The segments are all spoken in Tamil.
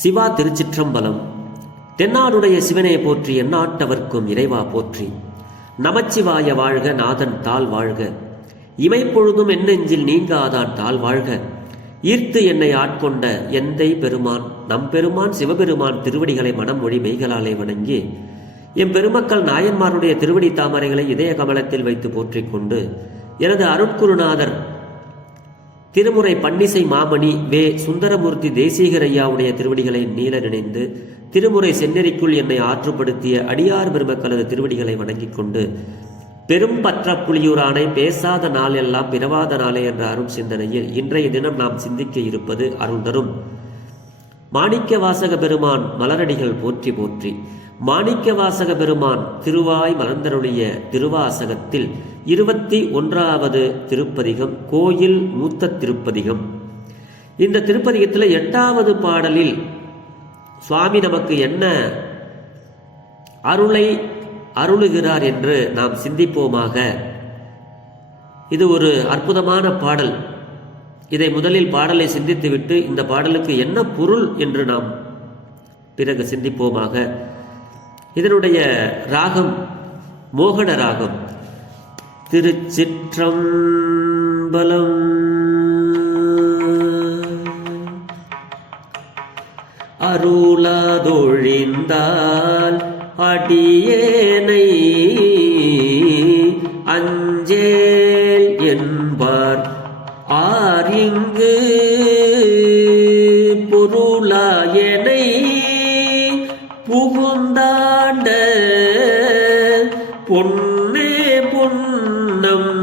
சிவா திருச்சிற்றம்பலம். தென்னாடுடைய சிவனை போற்றி, எந்நாட்டவர்க்கும் இறைவா போற்றி. நமச்சிவாய வாழ்க, நாதன் தாள் வாழ்க. இமைப்பொழுதும் என்னெஞ்சில் நீங்காதான் தாள் வாழ்க. ஈர்த்து என்னை ஆட்கொண்ட எந்தை பெருமான் நம் பெருமான் சிவபெருமான் திருவடிகளை மனம் மொழி மெய்களாலே வணங்கி எம்பெருமக்கள் நாயன்மாருடைய திருவடி தாமரைகளை இதய கமலத்தில் வைத்து போற்றிக் கொண்டு எனது அருட்குருநாதர் திருமுறை பன்னிசை மாமணி வே சுந்தரமூர்த்தி தேசிகர் ஐயாவுடைய திருவடிகளை நீல நினைந்து திருமுறை செந்நெறிக்குள் என்னை ஆற்றுப்படுத்திய அடியார் பெருமக்களது திருவடிகளை வணங்கிக் கொண்டு பெரும் பற்ற புலியூரானை பேசாத நாள் எல்லாம் பிறவாத நாளே என்ற அருள் சிந்தனையில் இன்றைய தினம் நாம் சிந்திக்க இருப்பது அருள் தரும் மாணிக்க வாசக பெருமான் மலரடிகள் போற்றி போற்றி. மாணிக்க வாசக பெருமான் திருவாய் மலர்ந்தருடைய திருவாசகத்தில் 21வது திருப்பதிகம், கோயில் மூத்த திருப்பதிகம். இந்த திருப்பதிகத்தில் 8வது பாடலில் சுவாமி நமக்கு என்ன அருளை அருளுகிறார் என்று நாம் சிந்திப்போமாக. இது ஒரு அற்புதமான பாடல். இதை முதலில் பாடலை சிந்தித்துவிட்டு இந்த பாடலுக்கு என்ன பொருள் என்று நாம் பிறகு சிந்திப்போமாக. இதனுடைய ராகம் மோகன ராகம். திருச்சிற்றம்பலம். அருளாதொழிந்தால் அடியேனை அஞ்சேல் என்பார் ஆரிங்கு பொருளாயனை புகுந்தாண்ட பொன்னே பொன்னம்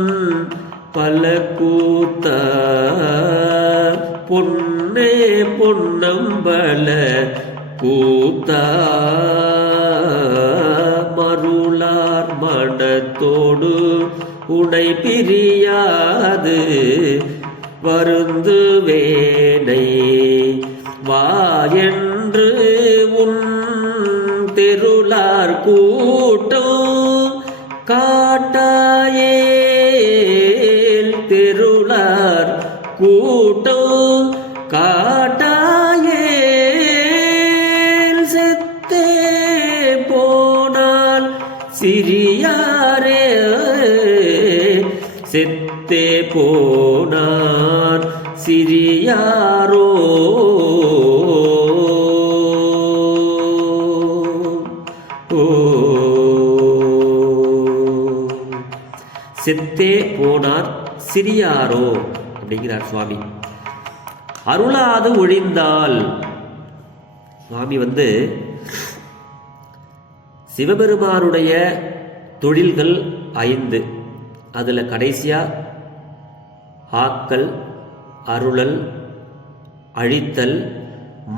பல கூத்த பொன்னே பொன்னம் பல கூத்த மருளார் மனத்தோடு உடை பிரியாது வருந்து வேனை வா என்று உன் தெருளார் கூட்டம் காட்டாயேல் தெருளார் கூட்டம் காட்டாயேல் செத்தே போனால் சிறியாரே செத்தே போனார் சிறியாரோ செத்தே போனார் சிறியாரோ அப்படிங்கிறார் சுவாமி. அருளாது ஒழிந்தால் சுவாமி சிவபெருமானுடைய தொழில்கள் 5. அதுல கடைசியா ஆக்கல், அருளல், அழித்தல்,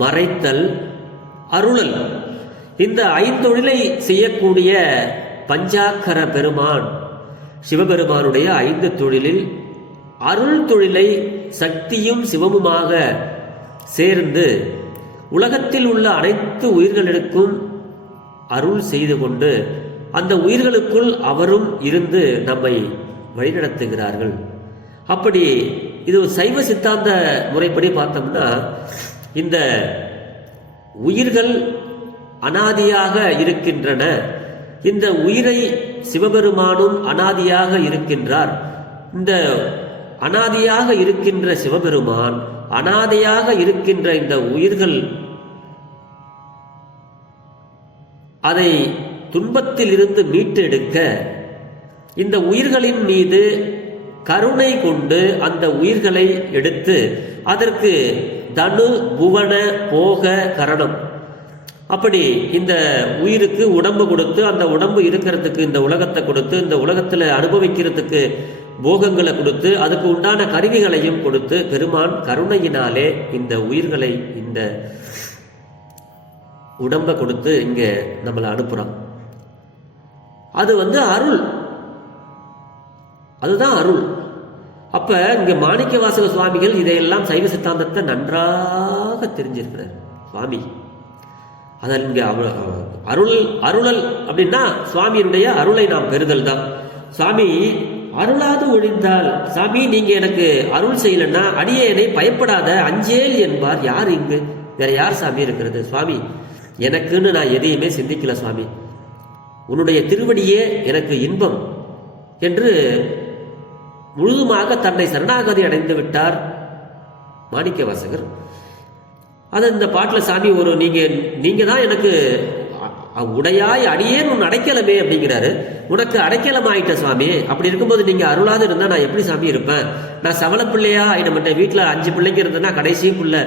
மறைத்தல், அருளல், இந்த 5 தொழிலை செய்யக்கூடிய பஞ்சாக்கர பெருமான் சிவபெருமானுடைய 5 தொழிலில் அருள் தொழிலை சக்தியும் சிவமுமாக சேர்ந்து உலகத்தில் உள்ள அனைத்து உயிர்களுக்கும் அருள் செய்து கொண்டு அந்த உயிர்களுக்குள் அவரும் இருந்து நம்மை வழிநடத்துகிறார்கள். அப்படி இது சைவ சித்தாந்த முறைப்படி பார்த்தோம்னா இந்த உயிர்கள் அனாதியாக இருக்கின்றன. இந்த உயிரை சிவபெருமானும் அனாதியாக இருக்கின்றார். இந்த அனாதியாக இருக்கின்ற சிவபெருமான் அனாதியாக இருக்கின்ற இந்த உயிர்கள் அதை துன்பத்தில் இருந்து மீட்டெடுக்க இந்த உயிர்களின் மீது கருணை கொண்டு அந்த உயிர்களை எடுத்து அதற்கு தனு புவன போக கரணம், அப்படி இந்த உயிருக்கு உடம்பு கொடுத்து அந்த உடம்பு இருக்கிறதுக்கு இந்த உலகத்தை கொடுத்து இந்த உலகத்தில் அனுபவிக்கிறதுக்கு போகங்களை கொடுத்து அதுக்கு உண்டான கருவிகளையும் கொடுத்து பெருமான் கருணையினாலே இந்த உயிர்களை இந்த உடம்பை கொடுத்து இங்க நம்மளை அனுப்புறான். அது அருள், அதுதான் அருள். அப்ப இங்க மாணிக்க வாசக சுவாமிகள் இதையெல்லாம் சைவ சித்தாந்தத்தை நன்றாக தெரிஞ்சிருக்கிறார் சுவாமி. அதில் இங்க அருளல் அப்படின்னா சுவாமியினுடைய அருளை நாம் பெறுதல் தான். சுவாமி அருளாது ஒழிந்தால், சாமி நீங்க எனக்கு அருள் செய்யலன்னா அடியேனை பயப்படாத அஞ்சேல் என்பார் யார் இங்கு வேற யார் சாமி இருக்கிறது? சுவாமி, எனக்குன்னு நான் எதையுமே சிந்திக்கல சுவாமி, உன்னுடைய திருவடியே எனக்கு இன்பம் என்று முழுதுமாக தன்னை சரணாகதி அடைந்து விட்டார் மாணிக்க வாசகர். அது இந்த பாட்டில் சாமி ஒரு நீங்க தான் எனக்கு உடையாய் அடியேன் உன் அடைக்கலமே அப்படிங்கிறாரு. உனக்கு அடைக்கலம் ஆயிட்ட சுவாமி, அப்படி இருக்கும்போது நீங்க அருளாது இருந்தா நான் எப்படி சாமி இருப்பேன்? நான் சவள பிள்ளையா ஆயிட மாட்டேன். வீட்டில் 5 பிள்ளைங்க இருந்ததுன்னா கடைசி பிள்ளை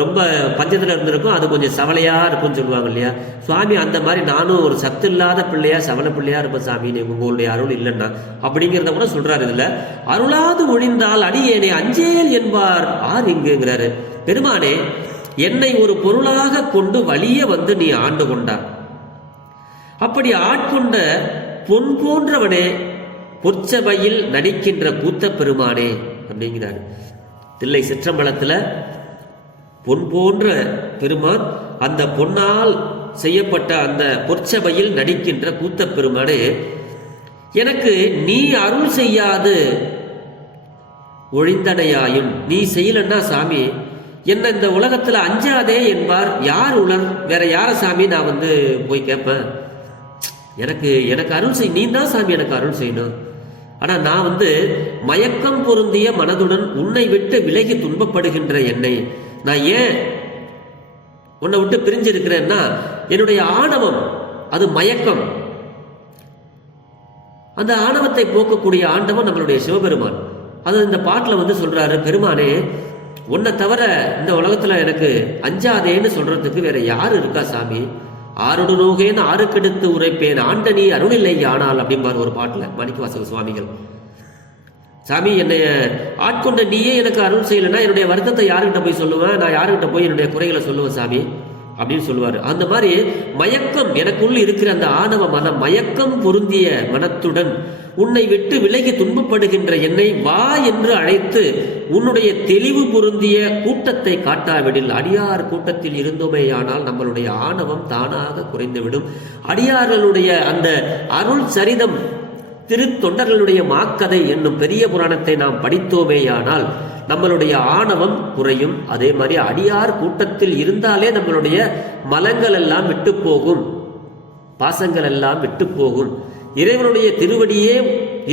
ரொம்ப பஞ்சத்தில் இருந்திருக்கும், அது கொஞ்சம் சவளையா இருக்கும்னு சொல்லுவாங்க இல்லையா? சுவாமி அந்த மாதிரி நானும் ஒரு சத்து இல்லாத பிள்ளையா சவள பிள்ளையா இருப்பேன் சாமி, உங்களுடைய அருள் இல்லைன்னா அப்படிங்கிறத கூட சொல்றாரு. இதுல அருளாது ஒழிந்தால் அடியேனே அஞ்சேல் என்பார் ஆர் இங்குங்கிறாரு. பெருமானே, என்னை ஒரு பொருளாக கொண்டு வலிய வந்து நீ ஆண்டு கொண்டார். அப்படி ஆட்கொண்ட பொன் போன்றவனே, பொற்சபையில் நடிக்கின்ற கூத்த பெருமானே அப்படிங்கிறாரு. தில்லை சிற்றம்பலத்துல பொன் போன்ற பெருமான், அந்த பொன்னால் செய்யப்பட்ட அந்த பொற்சபையில் நடிக்கின்ற கூத்த பெருமானே, எனக்கு நீ அருள் செய்யாது ஒழிந்தனையாயும், நீ செய்யலன்னா சாமி என்ன இந்த உலகத்துல அஞ்சாதே என்பார் யார் உலர்? வேற யார சாமி நான் போய் கேட்பேன்? எனக்கு அருள் செய், நீ தான் சாமி எனக்கு அருள் செய்யணும். ஆனா நான் மயக்கம் பொருந்திய மனதுடன் உன்னை விட்டு விலகி துன்பப்படுகின்ற என்னை நான் ஏன் உன்னை விட்டு பிரிஞ்சிருக்கிறேன்னா, என்னுடைய ஆணவம் அது மயக்கம். அந்த ஆணவத்தை போக்கக்கூடிய ஆண்டவன் நம்மளுடைய சிவபெருமான். அது இந்த பாட்டுல சொல்றாரு, பெருமானே உன்னை தவிர இந்த உலகத்துல எனக்கு அஞ்சாதேன்னு சொல்றதுக்கு வேற யாரு இருக்கா சாமி? ஆருடு நோகேன்னு ஆறுக்கெடுத்து உரைப்பேன் ஆண்டனி அருளில்லை ஆனால் அப்படிம்பார் ஒரு பாட்டுல மாணிக்கவாசக சுவாமிகள். சாமி, என்னைய ஆட்கொண்ட நீயே எனக்கு அருள் செய்யலைன்னா என்னுடைய வருத்தத்தை யாருக்கிட்ட போய் சொல்லுவேன்? நான் யாருக்கிட்ட போய் என்னுடைய குறைகளை சொல்லுவேன் சாமி அப்படின்னு சொல்லுவாரு. அந்த மாதிரி மயக்கம் எனக்குள்ள இருக்கிற அந்த ஆணவ மனம், மயக்கம் பொருந்திய மனத்துடன் உன்னை விட்டு விலகி துன்பப்படுகின்ற என்னை வா என்று அழைத்து உன்னுடைய தெளிவு பொருந்திய கூட்டத்தை காட்டாவிடில், அடியார் கூட்டத்தில் இருந்தோமேயானால் நம்மளுடைய ஆணவம் தானாக குறைந்துவிடும். அடியார்களுடைய அந்த அருள் சரிதம், திருத்தொண்டர்களுடைய மாக்கதை என்னும் பெரிய புராணத்தை நாம் படித்தோமேயானால் நம்மளுடைய ஆணவம் குறையும். அதே மாதிரி அடியார் கூட்டத்தில் இருந்தாலே நம்மளுடைய மலங்கள் எல்லாம் விட்டு போகும், பாசங்கள் எல்லாம் விட்டு போகும். இறைவனுடைய திருவடியே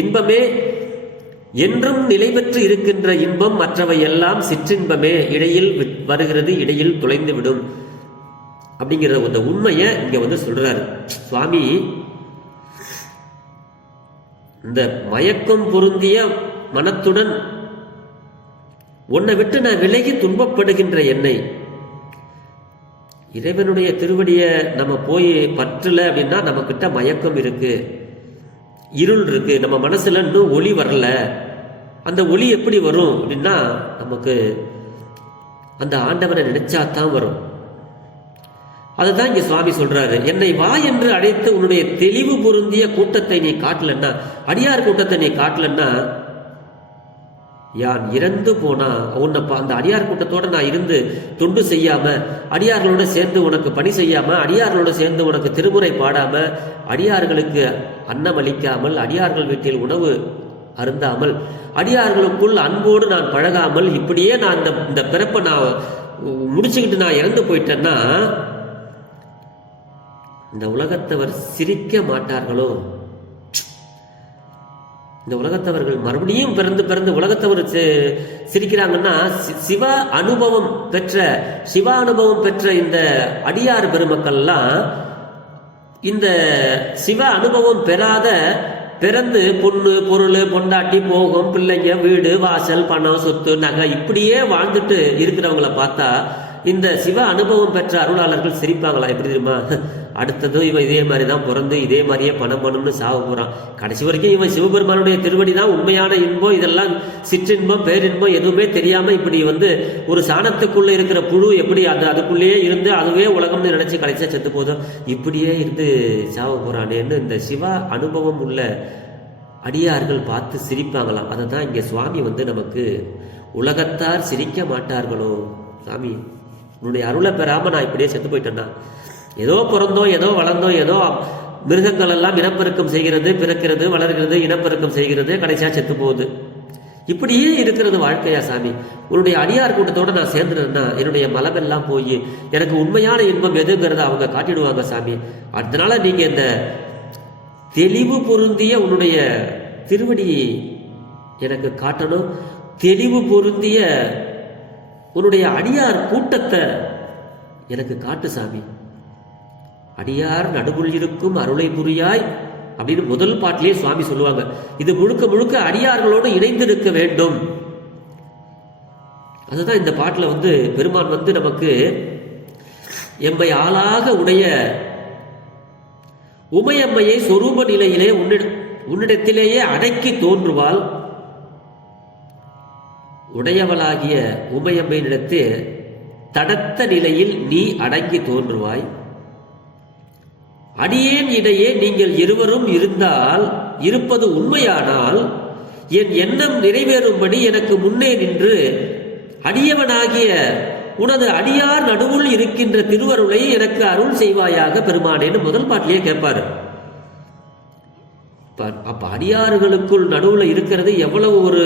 இன்பமே, என்றும் நிலை பெற்று இருக்கின்ற இன்பம், மற்றவை எல்லாம் சிற்றின்பமே, இடையில் வருகிறது, இடையில் தொலைந்து விடும் அப்படிங்கிற அந்த உண்மையை இங்க சொல்றாரு சுவாமி. இந்த மயக்கம் பொருந்திய மனத்துடன் உன்னை விட்டு நான் விலகி துன்பப்படுகின்ற என்னை, இறைவனுடைய திருவடிய நம்ம போய் பற்றல அப்படின்னா நம்ம கிட்ட மயக்கம் இருக்கு, இருள் இருக்கு, நம்ம மனசுல இன்னும் ஒளி வரல. அந்த ஒளி எப்படி வரும் அப்படின்னா, நமக்கு அந்த ஆண்டவனை நினைச்சாதான் வரும். அதுதான் இங்க சுவாமி சொல்றாரு, என்னை வா என்று அழைத்து உன்னுடைய தெளிவு பொருந்திய கூட்டத்தை நீ காட்டலன்னா, அடியார் கூட்டத்தை நீ காட்டலன்னா, யான் இறந்து போனா உன்னை அந்த அடியார் கூட்டத்தோட நான் இருந்து தொண்டு செய்யாம, அடியார்களோட சேர்ந்து உனக்கு பணி செய்யாம, அடியார்களோட சேர்ந்து உனக்கு திருமுறை பாடாம, அடியார்களுக்கு அன்னம் அளிக்காமல், அடியார்கள் வீட்டில் உணவு அருந்தாமல், அடியார்களுக்குள் அன்போடு நான் பழகாமல், இப்படியே நான் இந்த பிறப்பை நான் முடிச்சுக்கிட்டு நான் இறந்து போயிட்டேன்னா இந்த உலகத்தவர் சிரிக்க மாட்டார்களோ? இந்த உலகத்தவர்கள் மறுபடியும் பிறந்து பிறந்து உலகத்தவர் சிரிக்கிறாங்கன்னா, சிவ அனுபவம் பெற்ற இந்த அடியார் பெருமக்கள்லாம் இந்த சிவ அனுபவம் பெறாத, பிறந்து பொண்ணு பொருள் பொண்டாட்டி போகும் பிள்ளைங்க வீடு வாசல் பணம் சொத்து நகை இப்படியே வாழ்ந்துட்டு இருக்கிறவங்கள பார்த்தா இந்த சிவ அனுபவம் பெற்ற அருளாளர்கள் சிரிப்பாங்களா? எப்படி தெரியுமா? அடுத்ததும் இவன் இதே மாதிரி தான் பிறந்து இதே மாதிரியே பணம் பண்ணணும்னு சாவ போறான். கடைசி வரைக்கும் இவன் சிவபெருமானுடைய திருவடி தான் உண்மையான இன்பம், இதெல்லாம் சிற்றின்பம் பேரின்பம் எதுவுமே தெரியாம இப்படி ஒரு சாணத்துக்குள்ள இருக்கிற புழு எப்படி அதுக்குள்ளேயே இருந்து அதுவே உலகம்னு நினைச்சு கடைசியா செத்து போதும், இப்படியே இருந்து சாவ போறானேன்னு இந்த சிவ அனுபவம் உள்ள அடியார்கள் பார்த்து சிரிப்பாங்களாம். அதை தான் இங்க சுவாமி நமக்கு உலகத்தார் சிரிக்க மாட்டார்களோ? சாமி, உன்னுடைய அருளை பெறாம நான் இப்படியே செத்து போயிட்டேன்னா, ஏதோ பிறந்தோம், ஏதோ வளர்ந்தோம், ஏதோ மிருகங்கள் எல்லாம் இனப்பெருக்கம் செய்கிறது, பிறக்கிறது, வளர்கிறது, இனப்பெருக்கம் செய்கிறது, கடைசியா செத்து போகுது. இப்படியே இருக்கிறது வாழ்க்கையா சாமி? உன்னுடைய அடியார் கூட்டத்தோட நான் சேர்ந்துட்டேன்னா என்னுடைய மலமெல்லாம் போய் எனக்கு உண்மையான இன்பம் எதுங்கிறத அவங்க காட்டிடுவாங்க சாமி. அதனால நீங்க இந்த தெளிவு பொருந்திய உன்னுடைய திருவடியை எனக்கு காட்டணும். தெளிவு பொருந்திய உன்னுடைய அடியார் கூட்டத்தை எனக்கு காட்டு சாமி. அடியார் நடுவுள் இருக்கும் அருளை புரியாய் அப்படின்னு முதல் பாட்டிலேயே சுவாமி சொல்லுவாங்க. இது முழுக்க முழுக்க அடியார்களோடு இணைந்து இருக்க வேண்டும். அதுதான் இந்த பாட்டில் பெருமான் நமக்கு எம்மை ஆளாக உடைய உமையம்மையை சொரூப நிலையிலே உன்னிடத்திலேயே அடக்கி தோன்றுவாள். உடையவளாகிய உமையம்மையினிடத்து தடத்த நிலையில் நீ அடங்கி தோன்றுவாய். அடியேன் இடையே நீங்கள் இருவரும் இருந்தால் இருப்பது உண்மையானால் என் எண்ணம் நிறைவேறும்படி எனக்கு முன்னே நின்று அடியவனாகிய உனது அடியார் நடுவுள் இருக்கின்ற திருவருளை எனக்கு அருள் செய்வாயாக பெருமானேன்னு முதல் பாட்டிலேயே கேட்பாரு. அப்ப அடியார்களுக்குள் நடுவுல இருக்கிறது எவ்வளவு ஒரு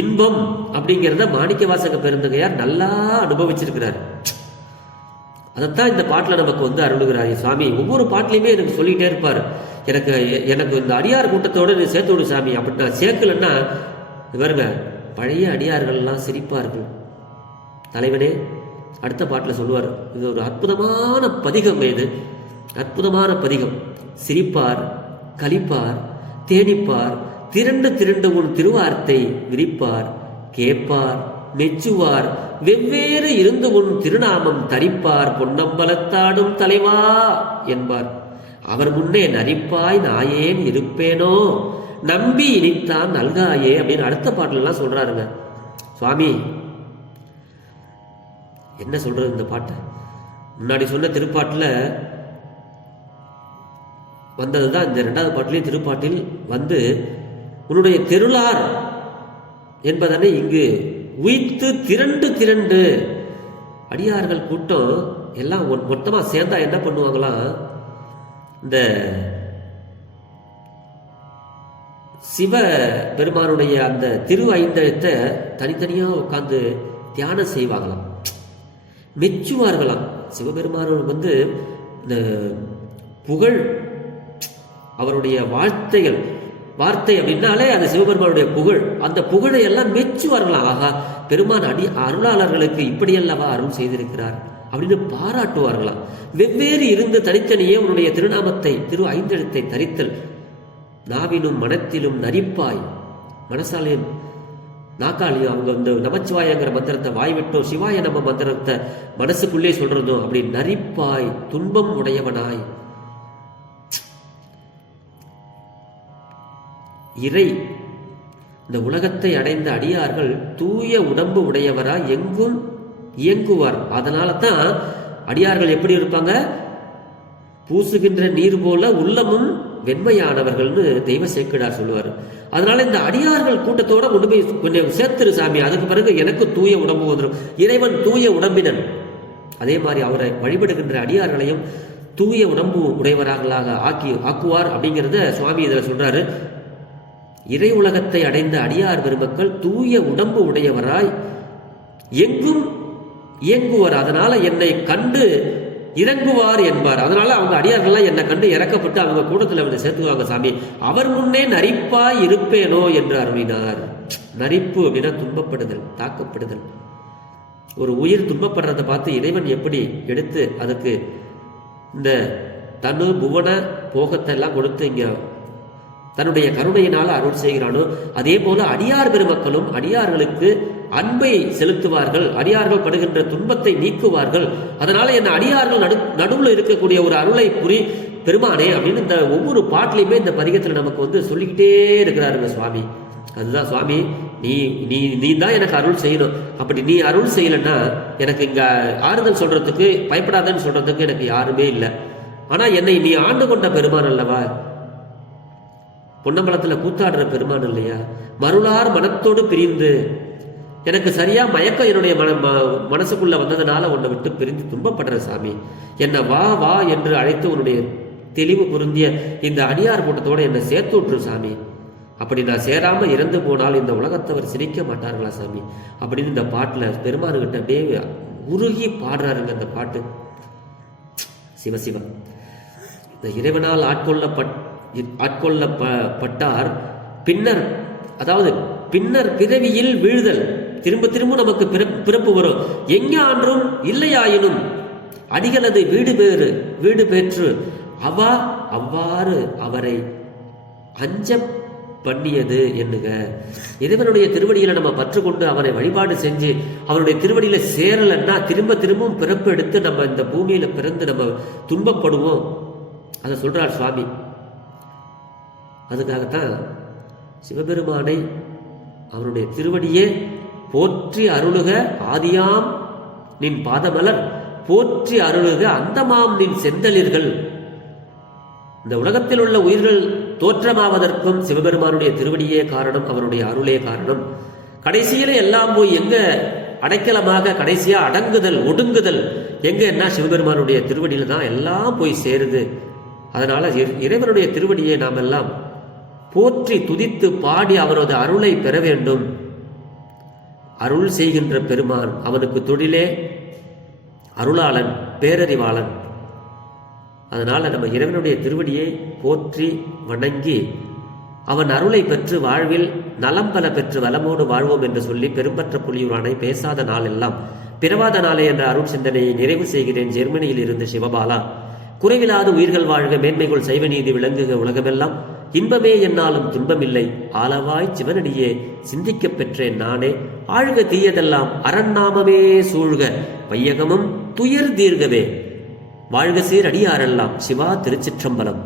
இன்பம் அப்படிங்கிறத மாணிக்கவாசக பெருந்தகையார் நல்லா அனுபவிச்சிருக்கிறார். அதைத்தான் இந்த பாட்டில் நமக்கு அருளுகிறார் சுவாமி. ஒவ்வொரு பாட்டிலையுமே எனக்கு சொல்லிட்டே இருப்பார், எனக்கு இந்த அடியார் கூட்டத்தோடு நீ சேர்த்து விடு சாமி. அப்படி நான் சேர்க்கலன்னா இவருங்க பழைய அடியார்கள்லாம் சிரிப்பார்கள். தலைவனே அடுத்த பாட்டில் சொல்லுவார், இது ஒரு அற்புதமான பதிகம், இது அற்புதமான பதிகம். சிரிப்பார், கலிப்பார், தேனிப்பார், திரண்டு திரண்டு உன் திருவார்த்தை விரிப்பார், கேட்பார், மெச்சுவார், வெவ்வேறு இருந்து உன் திருநாமம் தரிப்பார், பொன்னம்பலத்தாடும் தலைவா என்பார். அவர் முன்னே நரிப்பாய் நாயேன் இருப்பேனோ, நம்பி இனித்தான் நல்காயே அப்படின்னு அடுத்த பாட்டுலாம் சொல்றாருங்க சுவாமி. என்ன சொல்றது இந்த பாட்டு? முன்னாடி சொன்ன திருப்பாட்டில் வந்ததுதான் இந்த இரண்டாவது பாட்டிலையும் திருப்பாட்டில் உன்னுடைய தெருளார் என்பதனை இங்கு உயிர்த்து திரண்டு திரண்டு அடியார்கள் கூட்டம் எல்லாம் மொத்தமா சேர்ந்தா என்ன பண்ணுவாங்களாம், இந்த சிவ பெருமானுடைய அந்த திரு ஐந்தெழுத்தை தனித்தனியா உட்கார்ந்து தியானம் செய்வாங்களாம், மெச்சுவார்களாம். சிவபெருமான் இந்த புகழ், அவருடைய வார்த்தை அப்படின்னாலே அந்த சிவபெருமானுடைய புகழ், அந்த புகழை எல்லாம் மெச்சுவார்களாம். ஆகா, பெருமான் அருளாளர்களுக்கு இப்படியல்லவா அருள் செய்திருக்கிறார் அப்படின்னு பாராட்டுவார்களாம். வெவ்வேறு இருந்து தனித்தனியே உன்னுடைய திருநாமத்தை திரு ஐந்தெழுத்தை தரித்தல், நாவினும் மனத்திலும் நரிப்பாய், மனசாலையும் நாக்காலையும் அவங்க நமச்சிவாயங்கிற மந்திரத்தை வாய் விட்டோம், சிவாய நம்ம மந்திரத்தை மனசுக்குள்ளே சொல்றதும் அப்படி நரிப்பாய், துன்பம் உடையவனாய். இறை இந்த உலகத்தை அடைந்த அடியார்கள் தூய உடம்பு உடையவராய் எங்கும் இயங்குவார். அதனால தான் அடியார்கள் எப்படி இருப்பாங்க, பூசுகின்ற நீர் போல உள்ளமும் வெண்மையானவர்கள்னு தெய்வ சேக்கிழார் சொல்லுவார். அதனால இந்த அடியார்கள் கூட்டத்தோட கொண்டு போய் கொஞ்சம் சேர்த்துரு சாமி, அதுக்கு பிறகு எனக்கு தூய உடம்பு வந்துடும். இறைவன் தூய உடம்பினன், அதே மாதிரி அவரை வழிபடுகின்ற அடியார்களையும் தூய உடம்பு உடையவர்களாக ஆக்குவார் அப்படிங்கிறத சுவாமி இதில் சொல்றாரு. இறை உலகத்தை அடைந்த அடியார் பெருமக்கள் தூய உடம்பு உடையவராய் எங்கும் இயங்குவார். அதனால என்னை கண்டு இறங்குவார் என்பார். அதனால அவங்க அடியார்கள்லாம் என்னை கண்டு இறக்கப்பட்டு அவங்க கூட்டத்தில் சேர்த்துக்குவாங்க சாமி. அவர் முன்னே நரிப்பாய் இருப்பேனோ என்று அருளினார். நரிப்பு அப்படின்னா துன்பப்படுதல், தாக்கப்படுதல். ஒரு உயிர் துன்பப்படுறதை பார்த்து இறைவன் எப்படி எடுத்து அதுக்கு இந்த தனு புவன போகத்தை எல்லாம் கொடுத்து இங்க தன்னுடைய கருணையினால் அருள் செய்கிறானோ, அதே போல அடியார் பெருமக்களும் அடியார்களுக்கு அன்பை செலுத்துவார்கள், அடியார்கள் படுகின்ற துன்பத்தை நீக்குவார்கள். அதனால என்ன அடியார்கள் நடுவில் இருக்கக்கூடிய ஒரு அருளை புரி பெருமானே அப்படின்னு இந்த ஒவ்வொரு பாட்டிலையுமே இந்த பதிகத்தில் நமக்கு சொல்லிக்கிட்டே இருக்கிறாருங்க சுவாமி. அதுதான் சுவாமி, நீ தான் எனக்கு அருள் செய்யணும். அப்படி நீ அருள் செய்யலைன்னா எனக்கு இங்க ஆறுதல் சொல்றதுக்கு, பயப்படாதன்னு சொல்றதுக்கு எனக்கு யாருமே இல்லை. ஆனா என்னை நீ ஆண்டு கொண்ட பெருமான் அல்லவா, பொன்னம்பலத்தில் கூத்தாடுற பெருமான் இல்லையா, மருளார் மனத்தோடு பிரிந்து எனக்கு சரியா மயக்கம் என்னுடைய மனசுக்குள்ள வந்ததுனால உன்னை விட்டு பிரிந்து துன்பப்படுற சாமி, என்னை வா வா என்று அழைத்து உன்னுடைய தெளிவு பொருந்திய இந்த அடியார் கூட்டத்தோட என்னை சேர்த்து விட்டுரு சாமி. அப்படி நான் சேராமல் இறந்து போனால் இந்த உலகத்தவர் சிரிக்க மாட்டார்களா சாமி அப்படின்னு இந்த பாட்டில் பெருமானுகிட்ட அப்படியே உருகி பாடுறாருங்க அந்த பாட்டு. சிவசிவா, இந்த இறைவனால் ஆட்கொள்ளப்பட்டார் பின்னர், அதாவது பின்னர் பிறவியில் வீழ்தல், திரும்ப திரும்ப நமக்கு பிறப்பு வரும். எஞ்ஞான்றும் இல்லையாயினும் அடிகளது வீடு பெற்று அவ்வாறு அவரை அஞ்ச பண்ணியது என்னுங்க. இறைவனுடைய திருவடியில நம்ம பற்று கொண்டு அவரை வழிபாடு செஞ்சு அவருடைய திருவடியில சேரலன்னா திரும்ப திரும்பவும் பிறப்பு எடுத்து நம்ம இந்த பூமியில பிறந்து நம்ம துன்பப்படுவோம். அதை சொல்றார் சுவாமி. அதுக்காகத்தான் சிவபெருமானை அவருடைய திருவடியே போற்றி அருளுக ஆதியாம் நின் பாதமலர் போற்றி அருளுக அந்தமாம் நின் செந்தளிர்கள். இந்த உலகத்தில் உள்ள உயிர்கள் தோற்றமாவதற்கும் சிவபெருமானுடைய திருவடியே காரணம், அவருடைய அருளே காரணம். கடைசியில எல்லாம் போய் எங்க அடைக்கலமாக கடைசியா அடங்குதல் ஒடுங்குதல் எங்க என்ன சிவபெருமானுடைய திருவடியில தான் எல்லாம் போய் சேருது. அதனால இறைவனுடைய திருவடியை நாம் எல்லாம் போற்றி துதித்து பாடி அவரது அருளை பெற வேண்டும். அருள் செய்கின்ற பெருமான், அவனுக்கு தொழிலே அருளாளன், பேரறிவாளன். அதனால நம்ம இறைவனுடைய திருவடியை போற்றி வணங்கி அவன் அருளை பெற்று வாழ்வில் நலம் பல பெற்று வளமோடு வாழ்வோம் என்று சொல்லி பெரும்பற்ற புலியூரானை பேசாத நாள் எல்லாம் பிறவாத நாளே என்ற அருள் சிந்தனையை நிறைவு செய்கிறேன். ஜெர்மனியில் இருந்து சிவபாலா. குறைவில்லாத உயிர்கள் வாழ்க, மேன்மைகள் சைவ நீதி விளங்குக உலகமெல்லாம், இன்பமே என்னாலும் துன்பமில்லை, ஆளவாய் சிவனடியே சிந்திக்க பெற்றேன் நானே, ஆழ்க தீயதெல்லாம் அரண்நாமமே சூழ்க, வையகமும் துயர் தீர்கவே, வாழ்க சீர் அடியாரெல்லாம். சிவா திருச்சிற்றம்பலம்.